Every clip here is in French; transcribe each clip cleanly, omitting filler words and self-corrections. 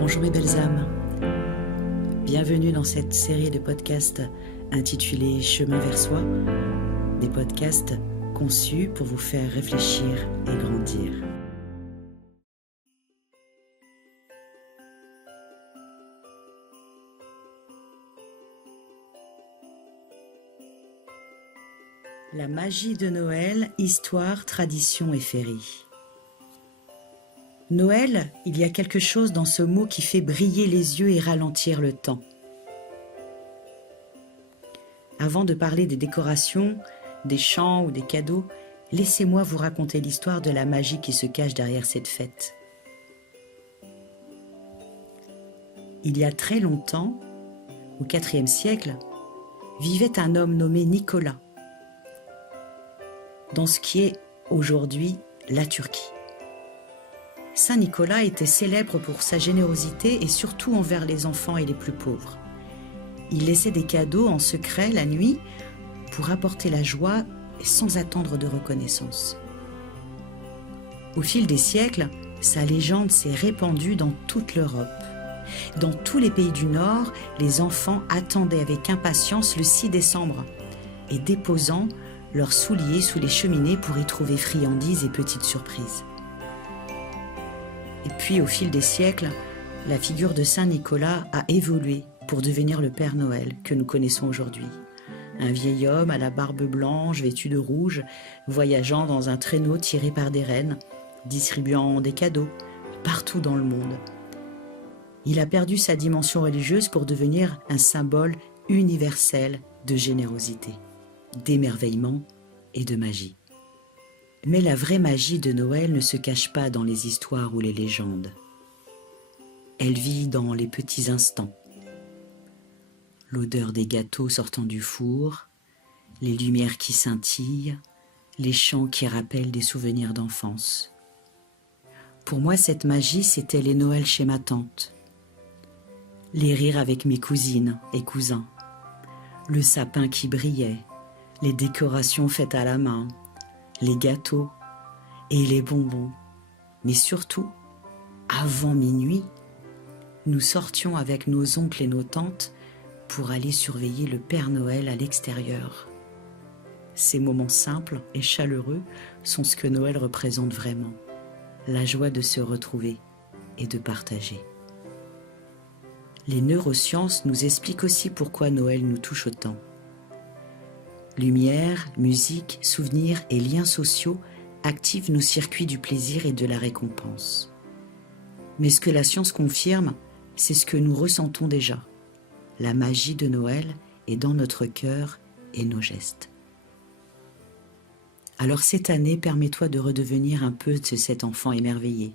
Bonjour mes belles âmes, bienvenue dans cette série de podcasts intitulée Chemin vers soi, des podcasts conçus pour vous faire réfléchir et grandir. La magie de Noël, histoire, tradition et féerie. Noël, il y a quelque chose dans ce mot qui fait briller les yeux et ralentir le temps. Avant de parler des décorations, des chants ou des cadeaux, laissez-moi vous raconter l'histoire de la magie qui se cache derrière cette fête. Il y a très longtemps, au IVe siècle, vivait un homme nommé Nicolas, dans ce qui est aujourd'hui la Turquie. Saint Nicolas était célèbre pour sa générosité et surtout envers les enfants et les plus pauvres. Il laissait des cadeaux en secret la nuit pour apporter la joie et sans attendre de reconnaissance. Au fil des siècles, sa légende s'est répandue dans toute l'Europe. Dans tous les pays du Nord, les enfants attendaient avec impatience le 6 décembre et déposant leurs souliers sous les cheminées pour y trouver friandises et petites surprises. Et puis, au fil des siècles, la figure de Saint Nicolas a évolué pour devenir le Père Noël que nous connaissons aujourd'hui. Un vieil homme à la barbe blanche, vêtu de rouge, voyageant dans un traîneau tiré par des rennes, distribuant des cadeaux partout dans le monde. Il a perdu sa dimension religieuse pour devenir un symbole universel de générosité, d'émerveillement et de magie. Mais la vraie magie de Noël ne se cache pas dans les histoires ou les légendes. Elle vit dans les petits instants. L'odeur des gâteaux sortant du four, les lumières qui scintillent, les chants qui rappellent des souvenirs d'enfance. Pour moi, cette magie, c'était les Noëls chez ma tante, les rires avec mes cousines et cousins, le sapin qui brillait, les décorations faites à la main, les gâteaux et les bonbons. Mais surtout, avant minuit, nous sortions avec nos oncles et nos tantes pour aller surveiller le Père Noël à l'extérieur. Ces moments simples et chaleureux sont ce que Noël représente vraiment, la joie de se retrouver et de partager. Les neurosciences nous expliquent aussi pourquoi Noël nous touche autant. Lumière, musique, souvenirs et liens sociaux activent nos circuits du plaisir et de la récompense. Mais ce que la science confirme, c'est ce que nous ressentons déjà. La magie de Noël est dans notre cœur et nos gestes. Alors cette année, permets-toi de redevenir un peu de cet enfant émerveillé.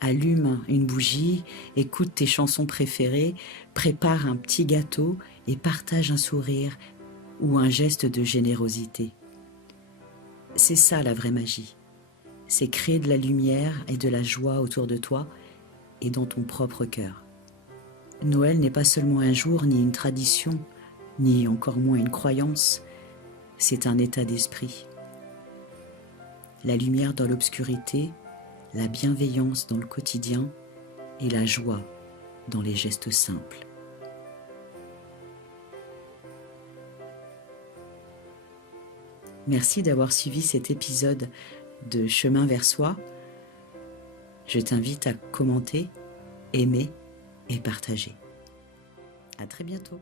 Allume une bougie, écoute tes chansons préférées, prépare un petit gâteau et partage un sourire ou un geste de générosité. C'est ça la vraie magie. C'est créer de la lumière et de la joie autour de toi et dans ton propre cœur. Noël n'est pas seulement un jour, ni une tradition, ni encore moins une croyance. C'est un état d'esprit. La lumière dans l'obscurité, la bienveillance dans le quotidien et la joie dans les gestes simples. Merci d'avoir suivi cet épisode de Chemin vers soi. Je t'invite à commenter, aimer et partager. À très bientôt.